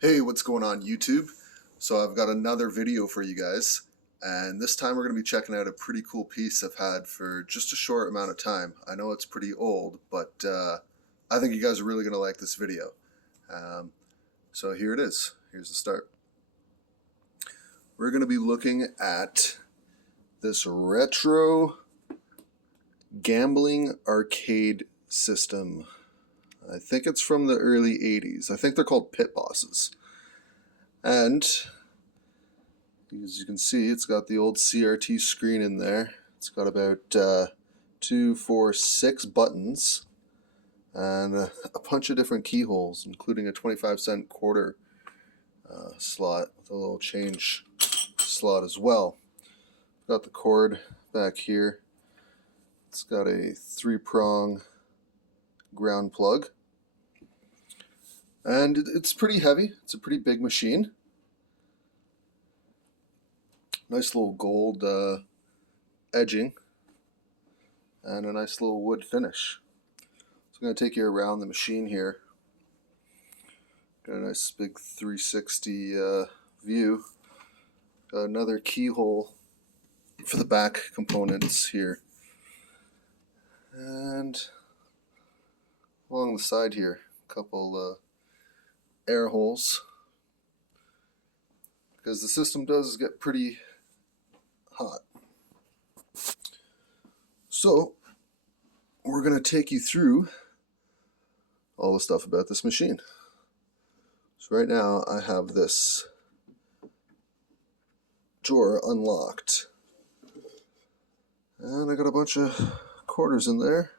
Hey, what's going on YouTube? So I've got another video for you guys, and this time we're going to be checking out a pretty cool piece I've had for just a short amount of time. I know it's pretty old, but I think you guys are really going to like this video. So here it is. Here's the start. We're going to be looking at this retro gambling arcade system. I think it's from the early 80s. I think they're called pit bosses. And as you can see, it's got the old CRT screen in there. It's got about 2, 4, 6 buttons and a bunch of different keyholes, including a 25-cent quarter slot with a little change slot as well. Got the cord back here. It's got a 3-prong ground plug. And it's pretty heavy. It's a pretty big machine. Nice little gold edging and a nice little wood finish. So I'm going to take you around the machine here. Got a nice big 360 view. Got another keyhole for the back components here. And along the side here, a couple air holes, because the system does get pretty hot. So we're going to take you through all the stuff about this machine. So right now I have this drawer unlocked, and I got a bunch of quarters in there,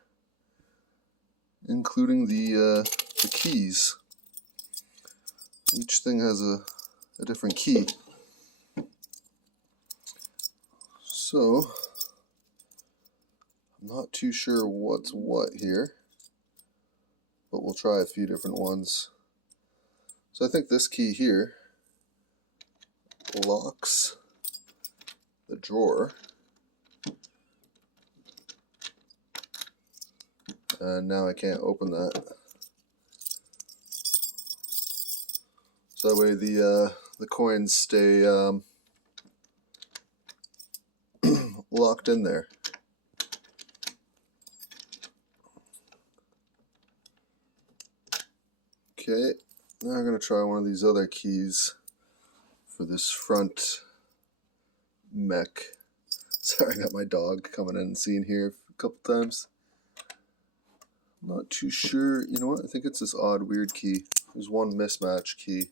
including the keys. Each thing has a different key. So I'm not too sure what's what here, but we'll try a few different ones. So I think this key here locks the drawer, and now I can't open that. So that way the coins stay locked in there. Okay, now I'm going to try one of these other keys for this front mech. Sorry, I got my dog coming in and seeing here a couple times. I'm not too sure. You know what? I think it's this odd, weird key. There's one mismatch key.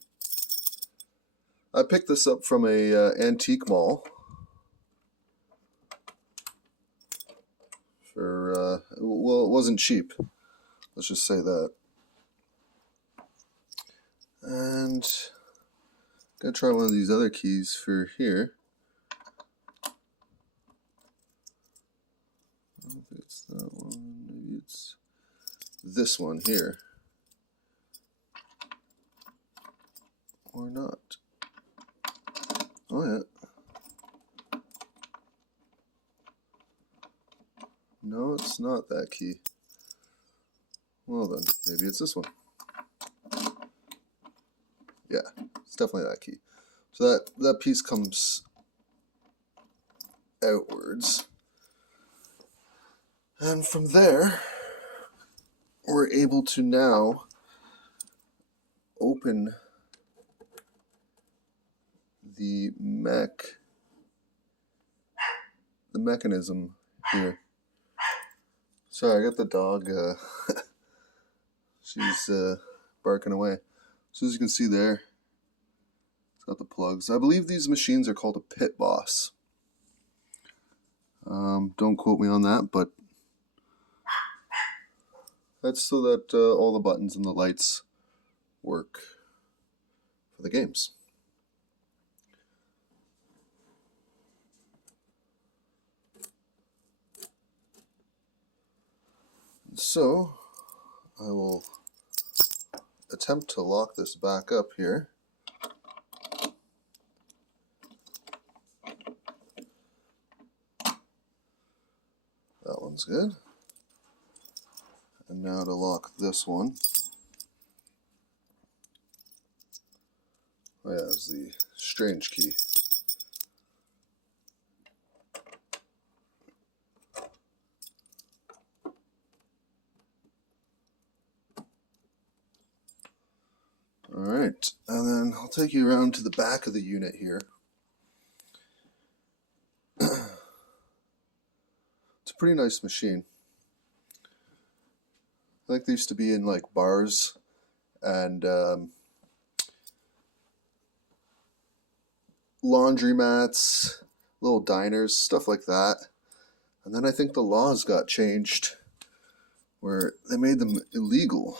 I picked this up from a antique mall for, well, it wasn't cheap. Let's just say that. And I'm going to try one of these other keys for here. I don't think it's that one. Maybe it's this one here. Or not. Oh yeah. No, it's not that key. Well then, maybe it's this one. Yeah, it's definitely that key. So that piece comes outwards. And from there, we're able to now open the mechanism here. Sorry, I got the dog. She's barking away. So as you can see there, it's got the plugs. I believe these machines are called a pitboss. Don't quote me on that, but that's so that all the buttons and the lights work for the games. So I will attempt to lock this back up here. That one's good. And now to lock this one. Oh yeah, it was the strange key. Alright, and then I'll take you around to the back of the unit here. It's a pretty nice machine. I think they used to be in like bars and laundromats, little diners, stuff like that. And then I think the laws got changed where they made them illegal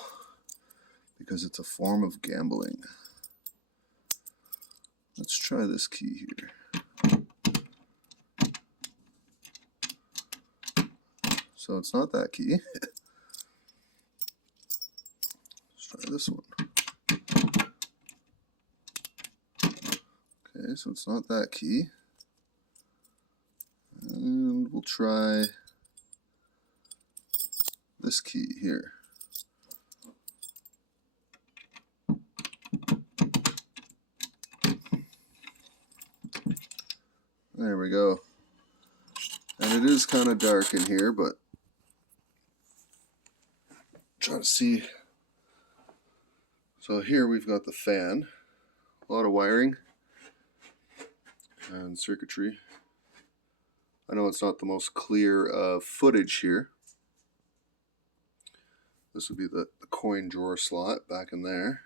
because it's a form of gambling. Let's try this key here. So it's not that key. Let's try this one. Okay, so it's not that key. And we'll try this key here. There we go. And it is kind of dark in here, but try to see. So here we've got the fan, a lot of wiring and circuitry. I know it's not the most clear footage here. This would be the coin drawer slot back in there.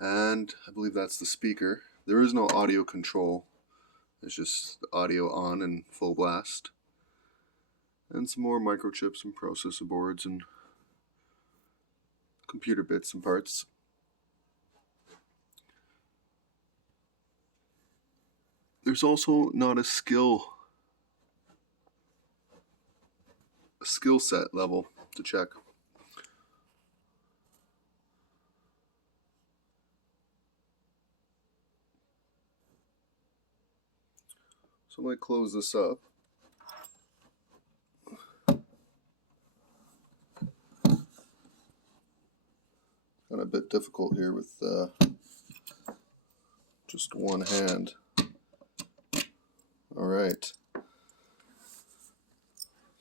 And I believe that's the speaker. There is no audio control. It's just the audio on and full blast. And some more microchips and processor boards and computer bits and parts. There's also not a skill set level to check. So I might close this up. Kind of a bit difficult here with just one hand. All right.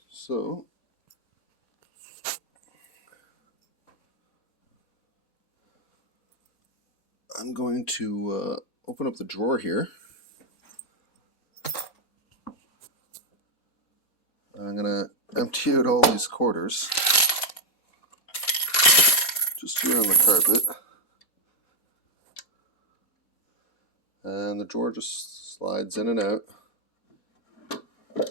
So I'm going to open up the drawer here. I'm going to empty out all these quarters just here on the carpet. And the drawer just slides in and out. I'm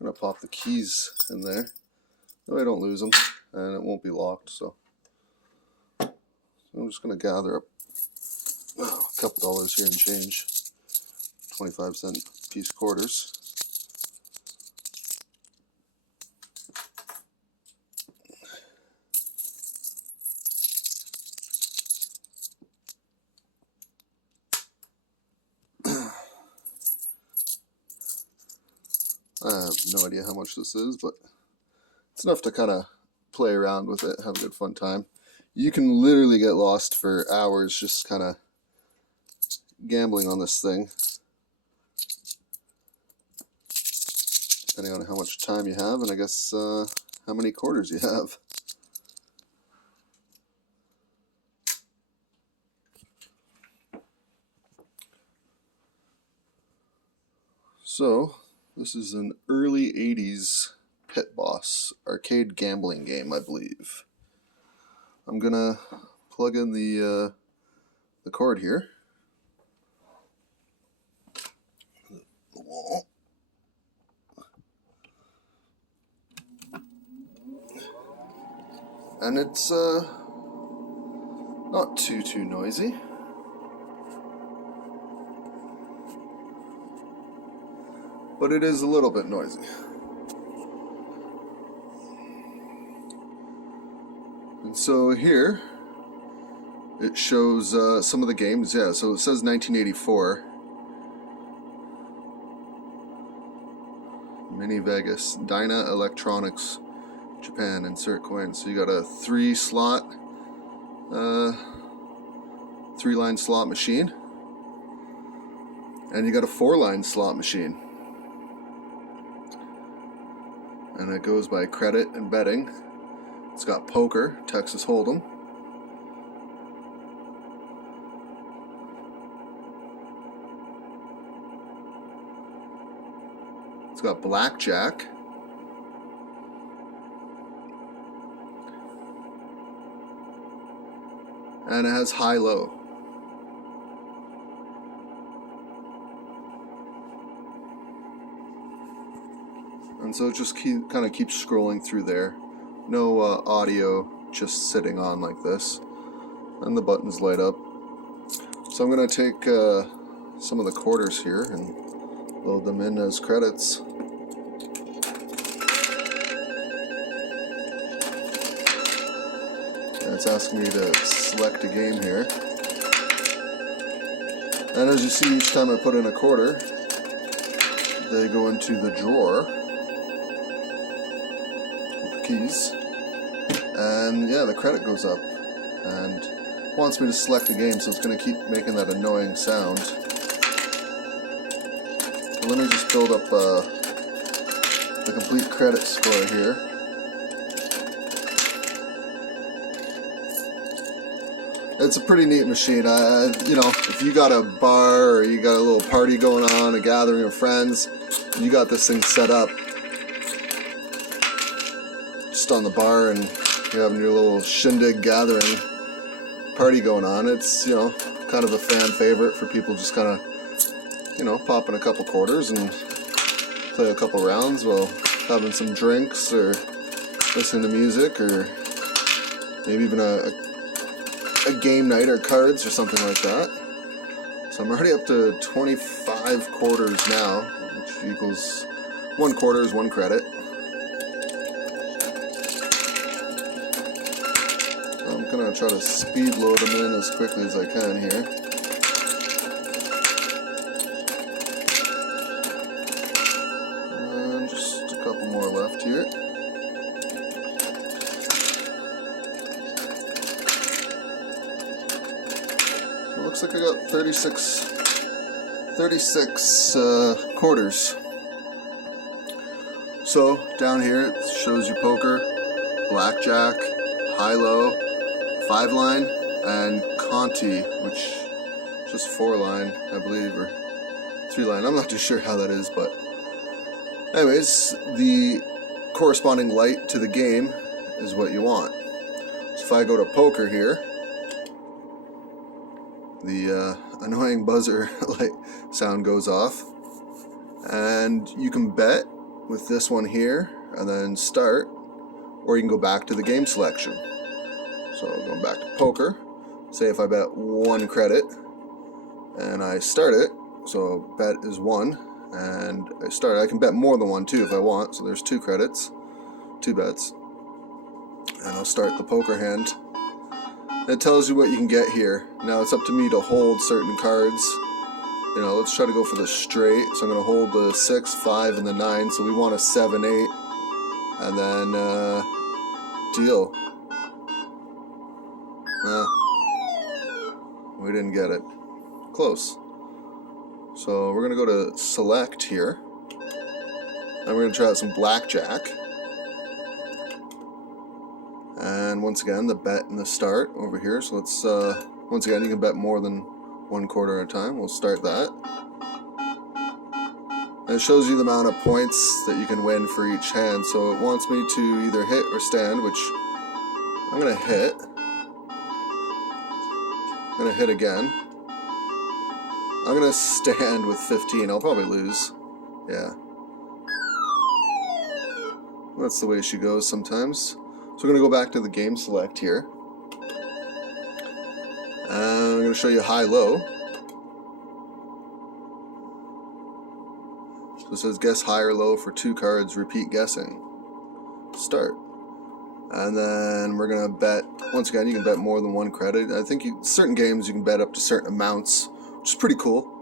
going to pop the keys in there. That way I don't lose them and it won't be locked. So I'm just going to gather up a couple dollars here and change. 25-cent piece quarters. I have no idea how much this is, but it's enough to kind of play around with it, have a good fun time. You can literally get lost for hours just kind of gambling on this thing, depending on how much time you have and I guess how many quarters you have. So this is an early 80s pitboss arcade gambling game, I believe. I'm gonna plug in the cord here. The wall. And it's not too noisy. But it is a little bit noisy. And so here it shows some of the games. Yeah, so it says 1984. Mini Vegas, Dyna Electronics, Japan, insert coins. So you got a 3-slot 3-line slot machine. And you got a 4-line slot machine. And it goes by credit and betting. It's got poker, Texas Hold'em. It's got blackjack. And it has high-low. And so it just kind of keeps scrolling through there. No audio, just sitting on like this. And the buttons light up. So I'm going to take some of the quarters here and load them in as credits. And it's asking me to select a game here. And as you see, each time I put in a quarter, they go into the drawer with the keys. And yeah, the credit goes up. And it wants me to select a game, so it's going to keep making that annoying sound. So let me just build up the complete credit score here. It's a pretty neat machine. You know, if you got a bar or you got a little party going on, a gathering of friends, you got this thing set up just on the bar and you're having your little shindig gathering party going on. It's, you know, kind of a fan favorite for people just kind of, you know, popping a couple quarters and play a couple rounds while having some drinks or listening to music or maybe even a game night or cards or something like that. So I'm already up to 25 quarters now, which equals 1 quarter is 1 credit. I'm gonna try to speed load them in as quickly as I can here. And just a couple more left here. Looks like I got 36 quarters. So down here it shows you poker, blackjack, high-low, 5-line, and Conti, which is just 4-line, I believe, or 3-line. I'm not too sure how that is, but anyways, the corresponding light to the game is what you want. So if I go to poker here, the annoying buzzer light sound goes off, and you can bet with this one here and then start, or you can go back to the game selection. So going back to poker, say if I bet 1 credit and I start it, so bet is 1 and I start it. I can bet more than 1 too if I want, so there's 2 credits, 2 bets, and I'll start the poker hand. It tells you what you can get here. Now it's up to me to hold certain cards. You know, let's try to go for the straight. So I'm going to hold the 6, 5, and the 9. So we want a 7, 8, and then deal. We didn't get it. Close. So we're going to go to select here, and we're going to try out some blackjack. And once again, the bet and the start over here. So let's, once again, you can bet more than 1 quarter at a time. We'll start that. And it shows you the amount of points that you can win for each hand. So it wants me to either hit or stand, which I'm going to hit. I'm going to hit again. I'm going to stand with 15. I'll probably lose. Yeah. That's the way she goes sometimes. So we're going to go back to the game select here. And I'm going to show you high-low. So it says guess high or low for 2 cards, repeat guessing. Start. And then we're going to bet, once again, you can bet more than 1 credit. I think certain games you can bet up to certain amounts, which is pretty cool.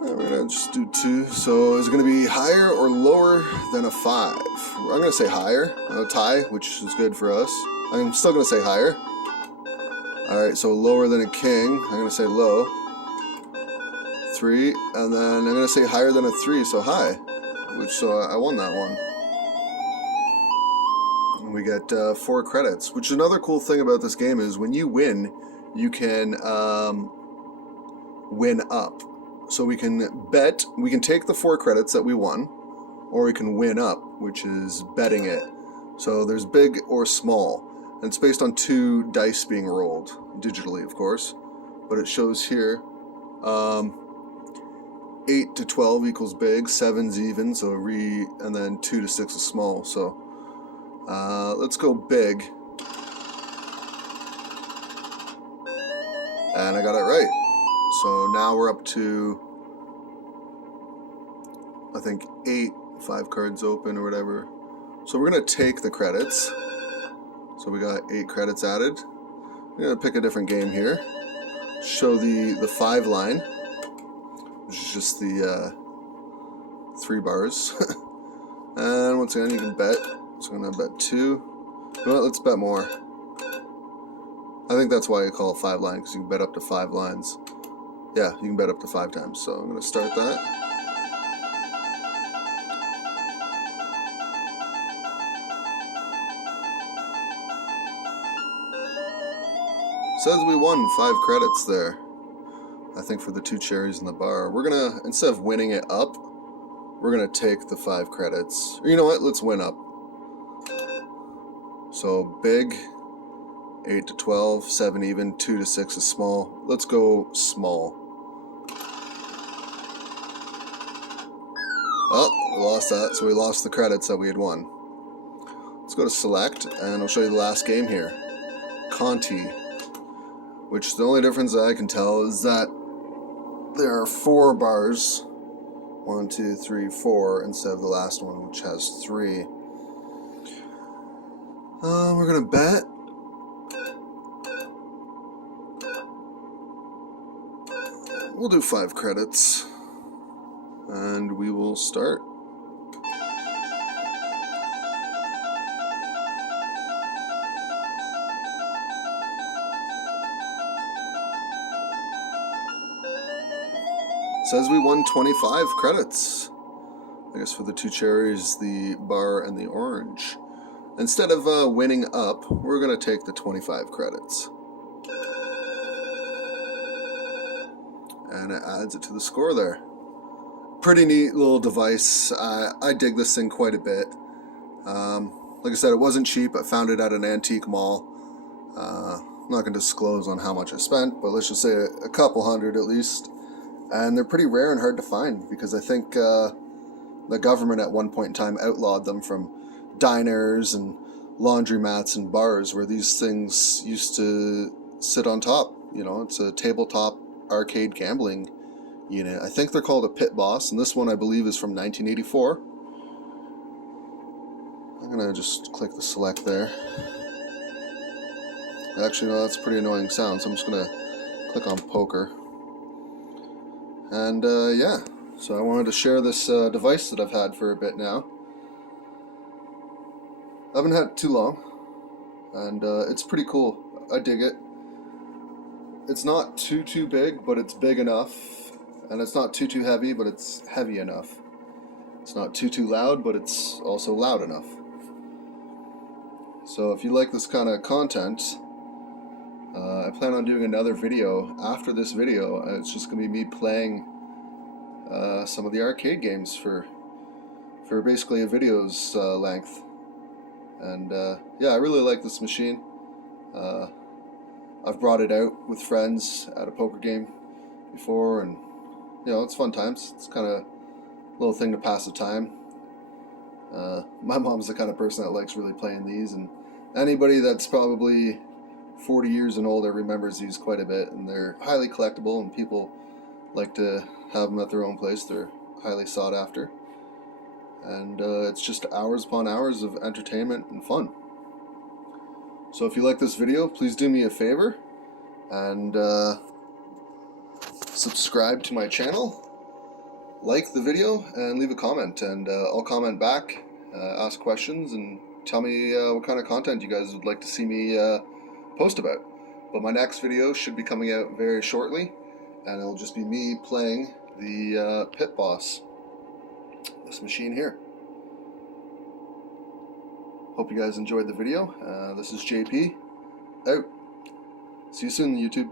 And we're going to just do 2. So is it going to be higher or lower than a 5? I'm going to say higher. A tie, which is good for us. I'm still going to say higher. Alright, so lower than a king. I'm going to say low. 3. And then I'm going to say higher than a 3, so high. So I won that one. And we get 4 credits. Which is another cool thing about this game is when you win, you can win up. So we can bet, we can take the 4 credits that we won, or we can win up, which is betting it. So there's big or small. And it's based on 2 dice being rolled, digitally of course. But it shows here, 8 to 12 equals big, 7's even, so and then 2 to 6 is small. So let's go big. And I got it right. So now we're up to, I think 8, 5 cards open or whatever. So we're going to take the credits. So we got 8 credits added. We're going to pick a different game here. Show the 5 line, which is just the 3 bars. And once again, you can bet. So I'm going to bet 2. You know what, let's bet more. I think that's why you call it 5 line, because you can bet up to 5 lines. Yeah, you can bet up to 5 times. So I'm going to start that. Says we won 5 credits there. I think for the 2 cherries in the bar. We're gonna, instead of winning it up, we're gonna take the 5 credits. Or you know what? Let's win up. So big, 8 to 12, 7 even, 2 to 6 is small. Let's go small. Oh, we lost that. So we lost the credits that we had won. Let's go to select, and I'll show you the last game here. Conti. Which the only difference that I can tell is that there are 4 bars. 1, 2, 3, 4 instead of the last one, which has 3. We're gonna bet. We'll do 5 credits. And we will start. Says we won 25 credits. I guess for the 2 cherries, the bar, and the orange. Instead of winning up, we're going to take the 25 credits. And it adds it to the score there. Pretty neat little device. I dig this thing quite a bit. Like I said, it wasn't cheap. I found it at an antique mall. I'm not going to disclose on how much I spent, but let's just say a couple hundred at least. And they're pretty rare and hard to find because I think the government at one point in time outlawed them from diners and laundromats and bars where these things used to sit on top. You know, it's a tabletop arcade gambling unit. I think they're called a pitboss, and this one I believe is from 1984. I'm gonna just click the select there. Actually, no, that's a pretty annoying sound, so I'm just gonna click on poker. And yeah, so I wanted to share this device that I've had for a bit now. I haven't had it too long, and it's pretty cool. I dig it. It's not too big, but it's big enough, and it's not too heavy, but it's heavy enough. It's not too loud, but it's also loud enough. So if you like this kind of content, I plan on doing another video after this video. It's just going to be me playing some of the arcade games for basically a video's length. And yeah, I really like this machine. I've brought it out with friends at a poker game before, and you know, it's fun times. It's kind of a little thing to pass the time. My mom's the kind of person that likes really playing these, and anybody that's probably 40 years and older remembers these quite a bit, and they're highly collectible, and people like to have them at their own place. They're highly sought after, and it's just hours upon hours of entertainment and fun. So if you like this video, please do me a favor and subscribe to my channel, like the video, and leave a comment, and I'll comment back, ask questions, and tell me what kind of content you guys would like to see me post about. But my next video should be coming out very shortly, and it'll just be me playing the Pit Boss, this machine here. Hope you guys enjoyed the video. This is JP, out. See you soon, YouTube.